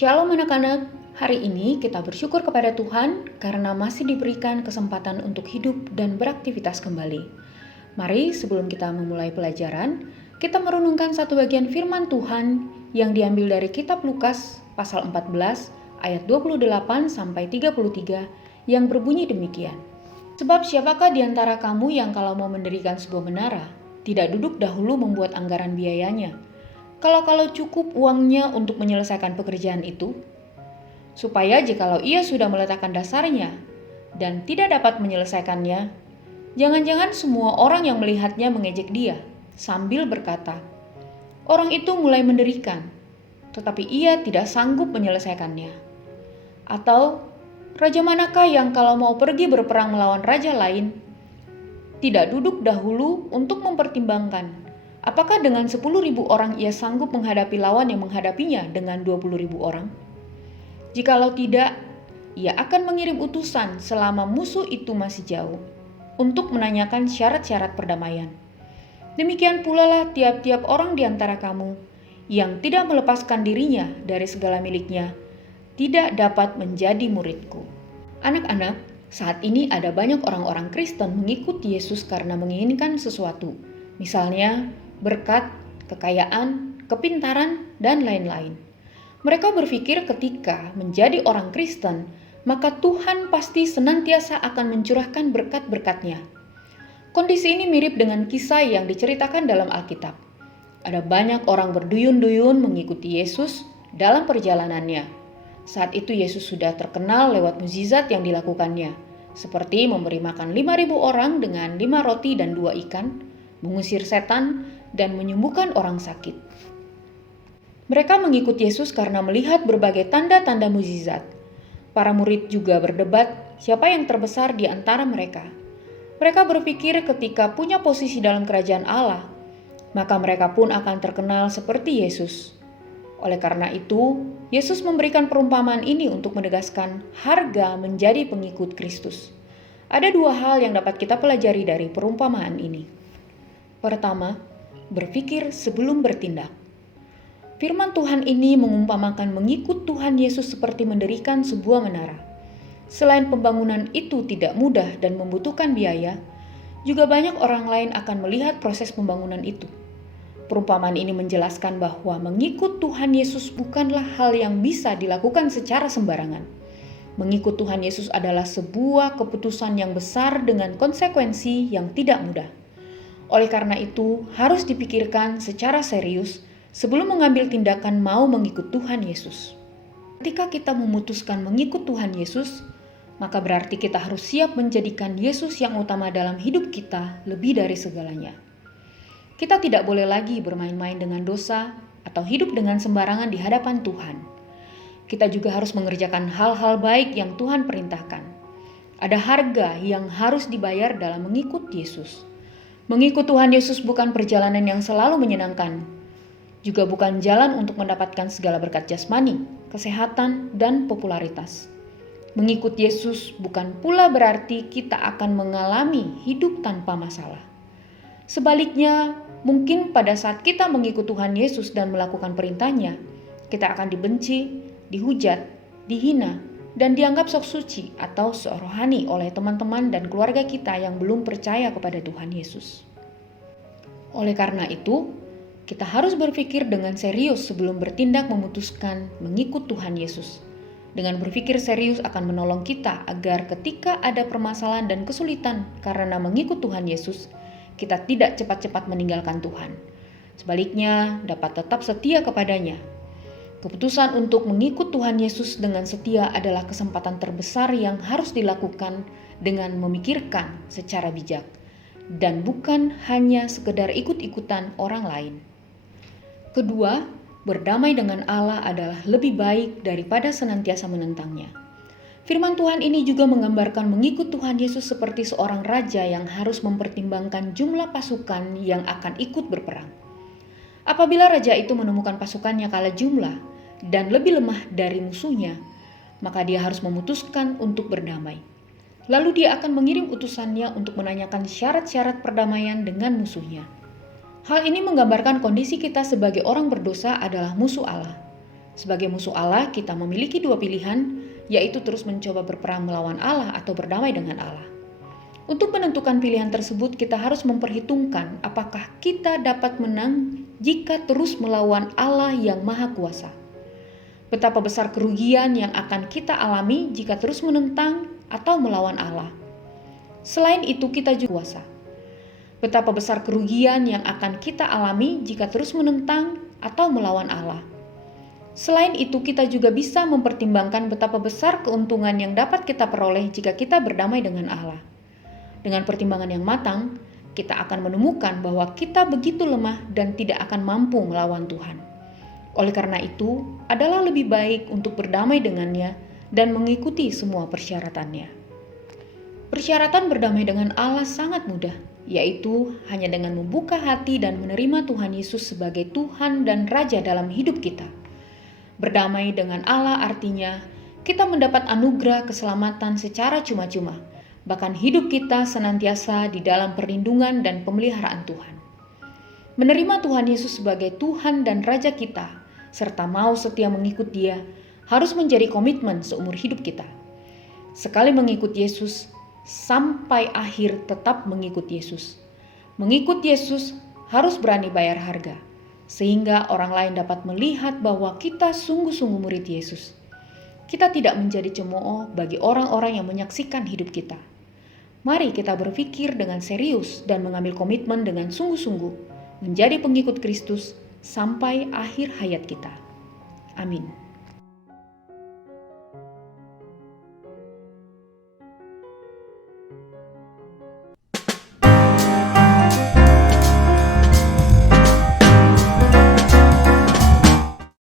Shalom anak-anak, hari ini kita bersyukur kepada Tuhan karena masih diberikan kesempatan untuk hidup dan beraktivitas kembali. Mari sebelum kita memulai pelajaran, kita merenungkan satu bagian firman Tuhan yang diambil dari kitab Lukas pasal 14 ayat 28-33 yang berbunyi demikian. Sebab siapakah di antara kamu yang kalau mau mendirikan sebuah menara, tidak duduk dahulu membuat anggaran biayanya, kalau cukup uangnya untuk menyelesaikan pekerjaan itu, supaya jikalau ia sudah meletakkan dasarnya dan tidak dapat menyelesaikannya, jangan-jangan semua orang yang melihatnya mengejek dia sambil berkata, orang itu mulai mendirikan, tetapi ia tidak sanggup menyelesaikannya. Atau, raja manakah yang kalau mau pergi berperang melawan raja lain, tidak duduk dahulu untuk mempertimbangkan apakah dengan 10.000 orang ia sanggup menghadapi lawan yang menghadapinya dengan 20.000 orang? Jikalau tidak, ia akan mengirim utusan selama musuh itu masih jauh untuk menanyakan syarat-syarat perdamaian. Demikian pula lah tiap-tiap orang di antara kamu yang tidak melepaskan dirinya dari segala miliknya tidak dapat menjadi muridku. Anak-anak, saat ini ada banyak orang-orang Kristen mengikuti Yesus karena menginginkan sesuatu, misalnya berkat, kekayaan, kepintaran, dan lain-lain. Mereka berpikir ketika menjadi orang Kristen, maka Tuhan pasti senantiasa akan mencurahkan berkat-berkat-Nya. Kondisi ini mirip dengan kisah yang diceritakan dalam Alkitab. Ada banyak orang berduyun-duyun mengikuti Yesus dalam perjalanannya. Saat itu Yesus sudah terkenal lewat mukjizat yang dilakukannya, seperti memberi makan 5.000 orang dengan 5 roti dan 2 ikan, mengusir setan, dan menyembuhkan orang sakit. Mereka mengikuti Yesus karena melihat berbagai tanda-tanda mukjizat. Para murid juga berdebat siapa yang terbesar di antara mereka. Mereka berpikir ketika punya posisi dalam kerajaan Allah, maka mereka pun akan terkenal seperti Yesus. Oleh karena itu, Yesus memberikan perumpamaan ini untuk menegaskan harga menjadi pengikut Kristus. Ada 2 hal yang dapat kita pelajari dari perumpamaan ini. Pertama, berpikir sebelum bertindak. Firman Tuhan ini mengumpamakan mengikut Tuhan Yesus seperti mendirikan sebuah menara. Selain pembangunan itu tidak mudah dan membutuhkan biaya, juga banyak orang lain akan melihat proses pembangunan itu. Perumpamaan ini menjelaskan bahwa mengikut Tuhan Yesus bukanlah hal yang bisa dilakukan secara sembarangan. Mengikut Tuhan Yesus adalah sebuah keputusan yang besar dengan konsekuensi yang tidak mudah. Oleh karena itu, harus dipikirkan secara serius sebelum mengambil tindakan mau mengikut Tuhan Yesus. Ketika kita memutuskan mengikut Tuhan Yesus, maka berarti kita harus siap menjadikan Yesus yang utama dalam hidup kita lebih dari segalanya. Kita tidak boleh lagi bermain-main dengan dosa atau hidup dengan sembarangan di hadapan Tuhan. Kita juga harus mengerjakan hal-hal baik yang Tuhan perintahkan. Ada harga yang harus dibayar dalam mengikut Yesus. Mengikut Tuhan Yesus bukan perjalanan yang selalu menyenangkan, juga bukan jalan untuk mendapatkan segala berkat jasmani, kesehatan, dan popularitas. Mengikut Yesus bukan pula berarti kita akan mengalami hidup tanpa masalah. Sebaliknya, mungkin pada saat kita mengikut Tuhan Yesus dan melakukan perintahnya, kita akan dibenci, dihujat, dihina, dan dianggap sok suci atau sok rohani oleh teman-teman dan keluarga kita yang belum percaya kepada Tuhan Yesus. Oleh karena itu, kita harus berpikir dengan serius sebelum bertindak memutuskan mengikut Tuhan Yesus. Dengan berpikir serius akan menolong kita agar ketika ada permasalahan dan kesulitan karena mengikut Tuhan Yesus, kita tidak cepat-cepat meninggalkan Tuhan. Sebaliknya, dapat tetap setia kepadanya. Keputusan untuk mengikut Tuhan Yesus dengan setia adalah kesempatan terbesar yang harus dilakukan dengan memikirkan secara bijak dan bukan hanya sekedar ikut-ikutan orang lain. Kedua, berdamai dengan Allah adalah lebih baik daripada senantiasa menentangnya. Firman Tuhan ini juga menggambarkan mengikut Tuhan Yesus seperti seorang raja yang harus mempertimbangkan jumlah pasukan yang akan ikut berperang. Apabila raja itu menemukan pasukannya kalah jumlah dan lebih lemah dari musuhnya, maka dia harus memutuskan untuk berdamai. Lalu dia akan mengirim utusannya untuk menanyakan syarat-syarat perdamaian dengan musuhnya. Hal ini menggambarkan kondisi kita sebagai orang berdosa adalah musuh Allah. Sebagai musuh Allah, kita memiliki dua pilihan, yaitu terus mencoba berperang melawan Allah atau berdamai dengan Allah. Untuk menentukan pilihan tersebut, kita harus memperhitungkan apakah kita dapat menang jika terus melawan Allah yang Maha Kuasa. Betapa besar kerugian yang akan kita alami jika terus menentang atau melawan Allah. Selain itu, kita juga kuasa. Betapa besar kerugian yang akan kita alami jika terus menentang atau melawan Allah. Selain itu, kita juga bisa mempertimbangkan betapa besar keuntungan yang dapat kita peroleh jika kita berdamai dengan Allah. Dengan pertimbangan yang matang, kita akan menemukan bahwa kita begitu lemah dan tidak akan mampu melawan Tuhan. Oleh karena itu, adalah lebih baik untuk berdamai dengannya dan mengikuti semua persyaratannya. Persyaratan berdamai dengan Allah sangat mudah, yaitu hanya dengan membuka hati dan menerima Tuhan Yesus sebagai Tuhan dan Raja dalam hidup kita. Berdamai dengan Allah artinya kita mendapat anugerah keselamatan secara cuma-cuma. Bahkan hidup kita senantiasa di dalam perlindungan dan pemeliharaan Tuhan. Menerima Tuhan Yesus sebagai Tuhan dan Raja kita, serta mau setia mengikut Dia, harus menjadi komitmen seumur hidup kita. Sekali mengikut Yesus, sampai akhir tetap mengikut Yesus. Mengikut Yesus harus berani bayar harga, sehingga orang lain dapat melihat bahwa kita sungguh-sungguh murid Yesus. Kita tidak menjadi cemooh bagi orang-orang yang menyaksikan hidup kita. Mari kita berpikir dengan serius dan mengambil komitmen dengan sungguh-sungguh menjadi pengikut Kristus sampai akhir hayat kita. Amin.